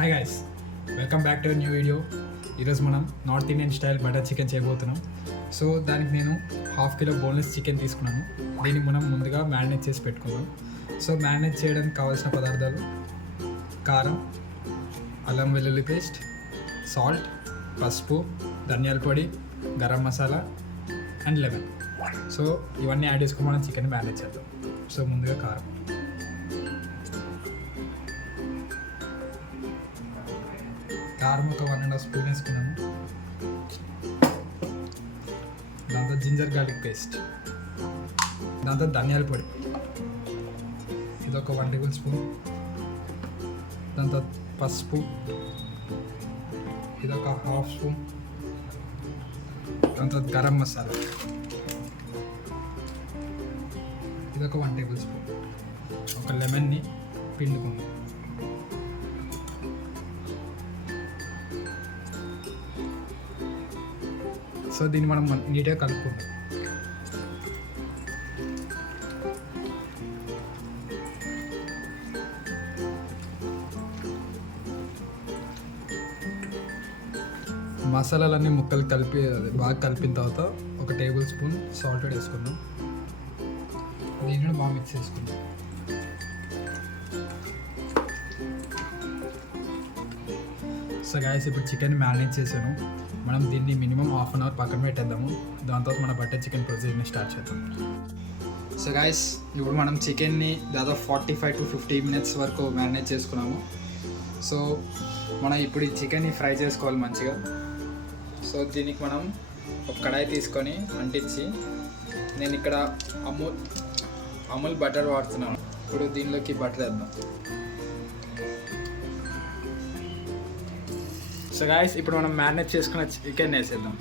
Hi guys, welcome back to new video. ఈరోజు మనం north Indian style butter chicken చేయబోతున్నాం. So దానికి నేను హాఫ్ కిలో బోన్లెస్ చికెన్ తీసుకున్నాను. దీన్ని మనం ముందుగా మ్యారినేట్ చేసి పెట్టుకుందాం. సో మ్యారినేట్ చేయడానికి కావాల్సిన పదార్థాలు: కారం, అల్లం వెల్లుల్లి పేస్ట్, సాల్ట్, పసుపు, ధనియాల పొడి, garam masala and lemon. So ఇవన్నీ యాడ్ చేసుకుని మనం చికెన్ మ్యారినేట్ చేద్దాం. సో ముందుగా కారం, ఒక 1.5 స్పూన్ వేసుకున్నాను. దాంతో జింజర్ గార్లిక్ పేస్ట్, దాంతో ధనియాల పొడి ఇదొక 1 టేబుల్ స్పూన్, దాంతో పసుపు ఇదొక 1/2 స్పూన్, దాంతో గరం మసాలా ఇదొక 1 టేబుల్ స్పూన్, ఒక లెమన్ని పిండుకుందాం. సో దీన్ని మనం నీట్గా కలుపుకుందాం. మసాలాలన్నీ ముక్కలు బాగా కలిపిన తర్వాత ఒక టేబుల్ స్పూన్ సాల్ట్ వేసుకుందాం. దీన్ని బాగా మిక్స్ చేసుకుందాం. సో గాయస్, ఇప్పుడు చికెన్ మ్యారినేట్ చేశాను. మనం దీన్ని మినిమం 1/2 అవర్ పక్కన పెట్టేద్దాము. దాని తర్వాత మన బటర్ చికెన్ ప్రొసీజర్ని స్టార్ట్ చేద్దాం. సో గాయస్, ఇప్పుడు మనం చికెన్ని దాదాపు 45 to 50 minutes వరకు మ్యారినేట్ చేసుకున్నాము. సో మనం ఇప్పుడు ఈ చికెన్ని ఫ్రై చేసుకోవాలి మంచిగా. సో దీనికి మనం ఒక కడాయి తీసుకొని అంటించి, నేను ఇక్కడ అమూల్ బటర్ వాడుతున్నాను. ఇప్పుడు దీనిలోకి బటర్ వేద్దాం. సో గాయస్, ఇప్పుడు మనం మ్యారినేట్ చేసుకున్న చికెన్ వేసేద్దాం.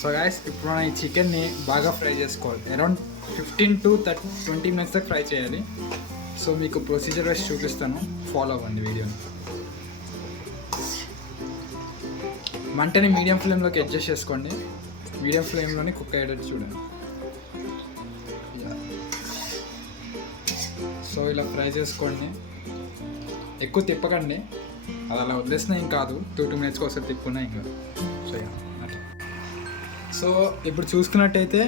సో గాయస్, ఇప్పుడు మనం ఈ చికెన్ని బాగా ఫ్రై చేసుకోవాలి. అరౌండ్ 15 to 20 minutes దాకా ఫ్రై చేయాలి. సో మీకు ప్రొసీజర్ వైజ్ చూపిస్తాను, ఫాలో అవ్వండి వీడియోని. మంటని మీడియం ఫ్లేమ్లోకి అడ్జస్ట్ చేసుకోండి. మీడియం ఫ్లేమ్లోనే కుక్ అయ్యేటట్టు చూడండి. సో ఇలా ఫ్రై చేసుకోండి, ఎక్కువ తిప్పకండి. అది అలా వదిలేసినా ఏం కాదు, 2 minutes ఒకసారి తిప్పుకున్నా ఇంకా. సో అట్లా. సో ఇప్పుడు చూసుకున్నట్టయితే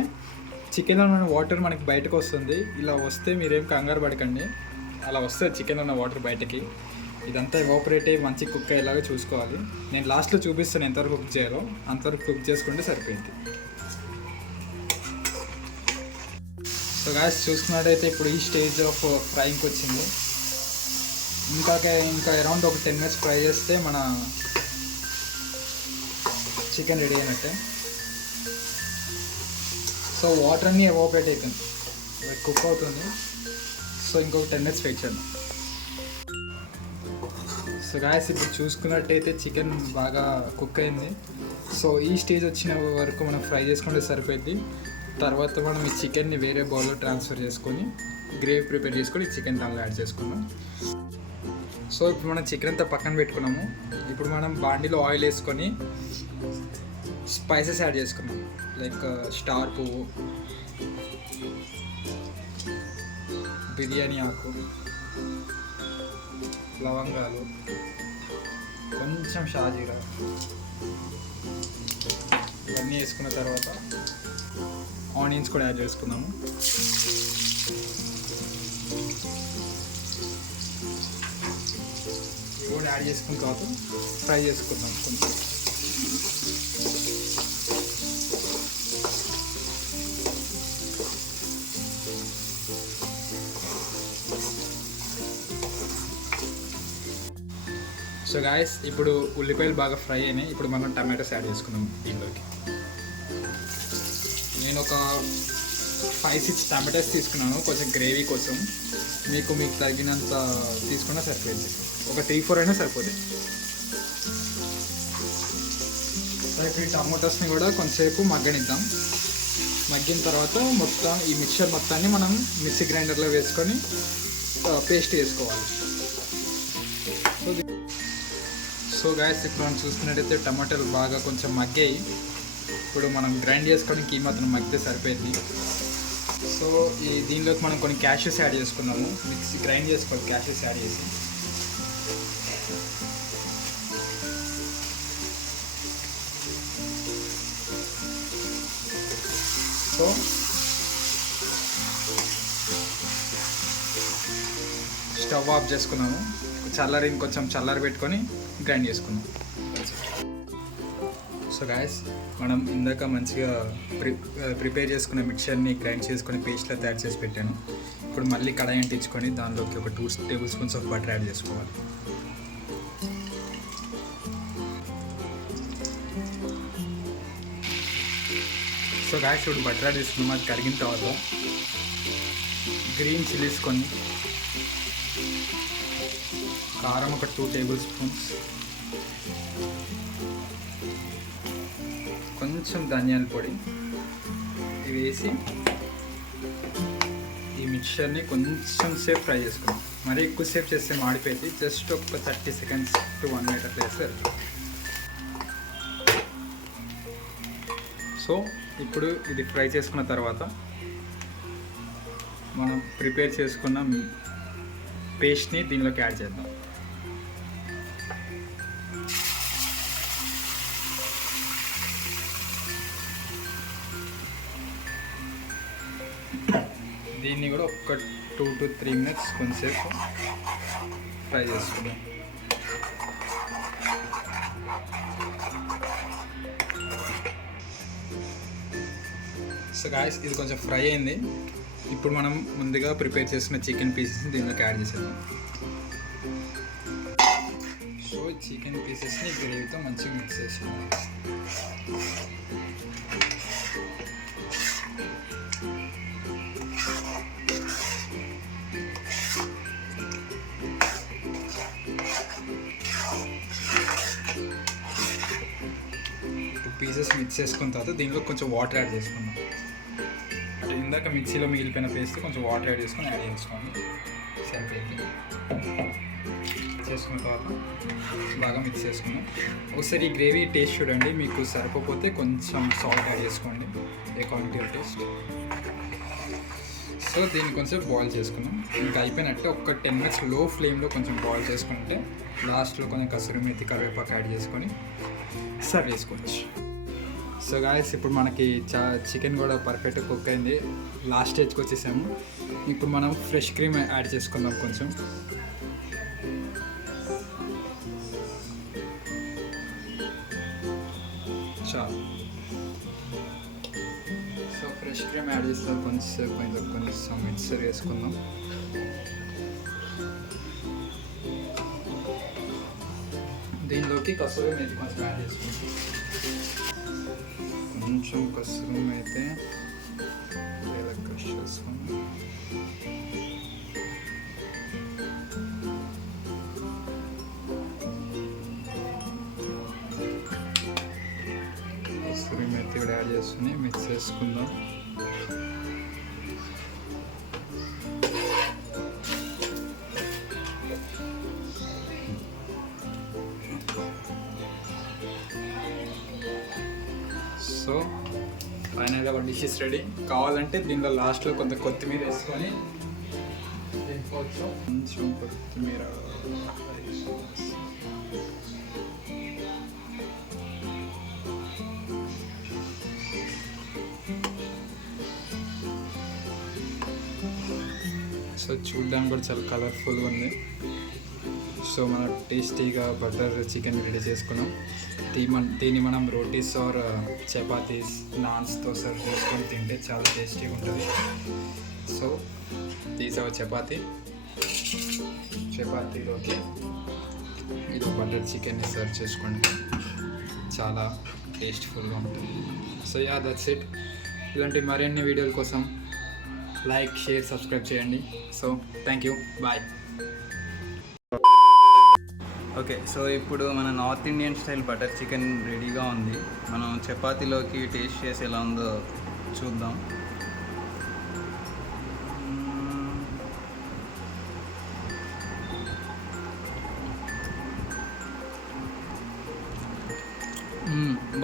చికెన్లో ఉన్న వాటర్ మనకి బయటకు వస్తుంది. ఇలా వస్తే మీరేం కంగారు పడకండి, అలా వస్తే చికెన్లో ఉన్న వాటర్ బయటకి. ఇదంతా ఎవాపరేట్ అయ్యి మంచి కుక్ అయ్యేలాగా చూసుకోవాలి. నేను లాస్ట్లో చూపిస్తాను ఎంతవరకు కుక్ చేయాలో, అంతవరకు కుక్ చేసుకుంటే సరిపోయింది. సో గాయస్, చూసుకున్నట్టయితే ఇప్పుడు ఈ స్టేజ్ ఆఫ్ ఫ్రైయింగ్కి వచ్చింది. ఇంకా అరౌండ్ ఒక 10 minutes ఫ్రై చేస్తే మన చికెన్ రెడీ అయినట్టే. సో వాటర్ అన్నీ ఎవాపరేట్ అవుతుంది, కుక్ అవుతుంది. సో ఇంకొక 10 minutes వెయిట్ చేద్దాం. సో గాయస్, ఇప్పుడు చూసుకున్నట్టయితే చికెన్ బాగా కుక్ అయింది. సో ఈ స్టేజ్ వచ్చిన వరకు మనం ఫ్రై చేసుకుంటే సరిపోద్ది. తర్వాత మనం ఈ చికెన్ని వేరే బౌల్లో ట్రాన్స్ఫర్ చేసుకొని గ్రేవీ ప్రిపేర్ చేసుకొని చికెన్ దానిలో యాడ్ చేసుకున్నాం. సో ఇప్పుడు మనం చికెన్ అంతా పక్కన పెట్టుకున్నాము. ఇప్పుడు మనం బాండీలో ఆయిల్ వేసుకొని స్పైసెస్ యాడ్ చేసుకున్నాం. లైక్ స్టార్ పువ్వు, బిర్యానీ ఆకు, లవంగాలు, కొంచెం షాజీరా, ఇవన్నీ వేసుకున్న తర్వాత ఆనియన్స్ కూడా యాడ్ చేసుకుందాము. ఇవి కూడా యాడ్ చేసుకున్న తర్వాత ఫ్రై చేసుకుందాం కొంచెం. సో గాయస్, ఇప్పుడు ఉల్లిపాయలు బాగా ఫ్రై అయినాయి. ఇప్పుడు మనం టమాటోస్ యాడ్ చేసుకున్నాం దీనిలోకి. నేను ఒక 5-6 టమాటోస్ తీసుకున్నాను కొంచెం గ్రేవీ కోసం. మీకు తగినంత తీసుకున్నా సరిపోయింది. ఒక 3-4 అయినా సరిపోతుంది. సరే, ఇప్పుడు ఈ టమాటోస్ని కూడా కొంచెంసేపు మగ్గనిద్దాం. మగ్గిన తర్వాత మొత్తం ఈ మిక్చర్ మొత్తాన్ని మనం మిక్సీ గ్రైండర్లో వేసుకొని పేస్ట్ చేసుకోవాలి. సో గాయస్, ఇప్పుడు మనం చూసుకున్నట్టయితే టమాటాలు బాగా కొంచెం మగ్గాయి. ఇప్పుడు మనం గ్రైండ్ చేసుకోవడానికి ఈ మాత్రం మగ్గితే సరిపోయింది. సో దీనిలోకి మనం కొన్ని క్యాషెస్ యాడ్ చేసుకున్నాము, మిక్సీ గ్రైండ్ చేసుకోవాలి క్యాషెస్ యాడ్ చేసి. సో స్టవ్ ఆఫ్ చేసుకున్నాము, కొంచెం చల్లారి పెట్టుకొని గ్రైండ్ చేసుకున్నాం. సో గాయస్, మనం ఇందాక మంచిగా ప్రిపేర్ చేసుకున్న మిక్చర్ని గ్రైండ్ చేసుకొని పేస్ట్లా తయారు చేసి పెట్టాను. ఇప్పుడు మళ్ళీ కడాయి అంటించుకొని దానిలోకి ఒక 2 table spoons of butter add చేసుకోవాలి. సో గాయస్, ఇప్పుడు బటర్ యాడ్ చేసుకున్నాం. అది కరిగిన తర్వాత గ్రీన్ చిల్లీస్ కొన్ని, కారం ఒక 2 టేబుల్ స్పూన్స్, కొంచెం ధనియాల పొడి, ఇవి వేసి ఈ మిక్చర్ని కొంచెం సేపు ఫ్రై చేసుకున్నాం. మరి ఎక్కువసేపు చేస్తే మాడిపోయింది. జస్ట్ ఒక 30 సెకండ్స్ టు 1 మినిట్ అట్లా వేస్తే. సో ఇప్పుడు ఇది ఫ్రై చేసుకున్న తర్వాత మనం ప్రిపేర్ చేసుకున్న పేస్ట్ని దీనిలోకి యాడ్ చేద్దాం. దీన్ని కూడా ఒక 2 to 3 మినిట్స్ కొంచెంసేపు ఫ్రై చేసుకుందాం. సో గాయస్, ఇది కొంచెం ఫ్రై అయింది. ఇప్పుడు మనం ముందుగా ప్రిపేర్ చేసిన చికెన్ పీసెస్ని దీనిలోకి యాడ్ చేసేద్దాం. సో చికెన్ పీసెస్ని గ్రేవీతో మంచిగా మిక్స్ చేసుకుందాం. పీసెస్ మిక్స్ చేసుకున్న తర్వాత దీనిలో కొంచెం వాటర్ యాడ్ చేసుకున్నాం. అంటే ఇందాక మిక్సీలో మిగిలిపోయిన పేస్ట్ కొంచెం వాటర్ యాడ్ చేసుకొని యాడ్ చేసుకోండి. సరిపోయింది. చేసుకున్న తర్వాత బాగా మిక్స్ చేసుకున్నాం. ఒకసారి ఈ గ్రేవీ టేస్ట్ చూడండి, మీకు సరిపోతే కొంచెం సాల్ట్ యాడ్ చేసుకోండి, ఏ క్వాంటిటీ ఆఫ్ టేస్ట్. సో దీన్ని కొంచెం బాయిల్ చేసుకున్నాం. ఇంకా అయిపోయినట్టు ఒక 10 మినిట్స్ లో ఫ్లేమ్లో కొంచెం బాయిల్ చేసుకుంటే లాస్ట్లో కొంచెం కసూరి మేతి, కరివేపాకు యాడ్ చేసుకొని సర్వ్ చేసుకోవచ్చు. సో గాయస్, ఇప్పుడు మనకి చికెన్ కూడా పర్ఫెక్ట్గా కుక్ అయింది. లాస్ట్ స్టేజ్కి వచ్చేసాము. ఇప్పుడు మనం ఫ్రెష్ క్రీమ్ యాడ్ చేసుకుందాం కొంచెం. చాలు. సో ఫ్రెష్ క్రీమ్ యాడ్ చేస్తాం. కొంచెం మిక్సర్ వేసుకుందాం. దీనిలోకి కసూరి మేతి కొంచెం యాడ్ చేసుకుందాం. కొంచెం కసూరి మేతి లేదా క్రష్ చేసుకుందాం. కసూరి మేతి కూడా యాడ్ చేసుకుని మిక్స్ చేసుకుందాం. సో ఫైనల్గా ఒక డిష్ ఇస్ రెడీ. కావాలంటే దీనిలో లాస్ట్లో కొంత కొత్తిమీర వేసుకొని కొంచెం కొత్తిమీర సో చూడడానికి కూడా చాలా కలర్ఫుల్గా ఉంది. సో మన టేస్టీగా బటర్ చికెన్ రెడీ చేసుకున్నాం. దీన్ని మనం రోటీస్ ఆర్ చపాతీస్, నాన్స్తో సర్వ్ చేసుకొని తింటే చాలా టేస్టీగా ఉంటుంది. సో తీసా చపాతీలోకి ఇది బటర్ చికెన్ని సర్వ్ చేసుకోండి, చాలా టేస్ట్ఫుల్గా ఉంటుంది. So yeah, that's it. ఇలాంటి మరిన్ని వీడియోల కోసం లైక్, షేర్, సబ్స్క్రైబ్ చేయండి. So thank you, bye. Okay, so ఇప్పుడు మన north Indian style butter chicken రెడీగా ఉంది. మనం చపాతీలోకి టేస్ట్ చేసి ఎలా ఉందో చూద్దాం.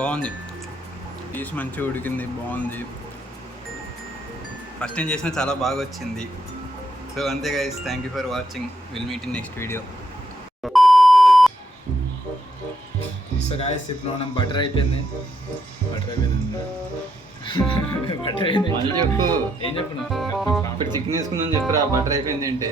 బాగుంది. పీస్ మంచిగా ఉడికింది, బాగుంది. ఫస్ట్ టైం చేసినా చాలా బాగా వచ్చింది. సో అంతే guys, thank you for watching. Will meet in next video. So guys ఇప్పుడు మనం బటర్ అయిపోయింది బటర్ అయిపోయింది మళ్ళీ చెప్పు. ఏం చెప్పను ఇప్పుడు చికెన్ వేసుకుందాం చెప్పురా. బటర్ అయిపోయింది అంటే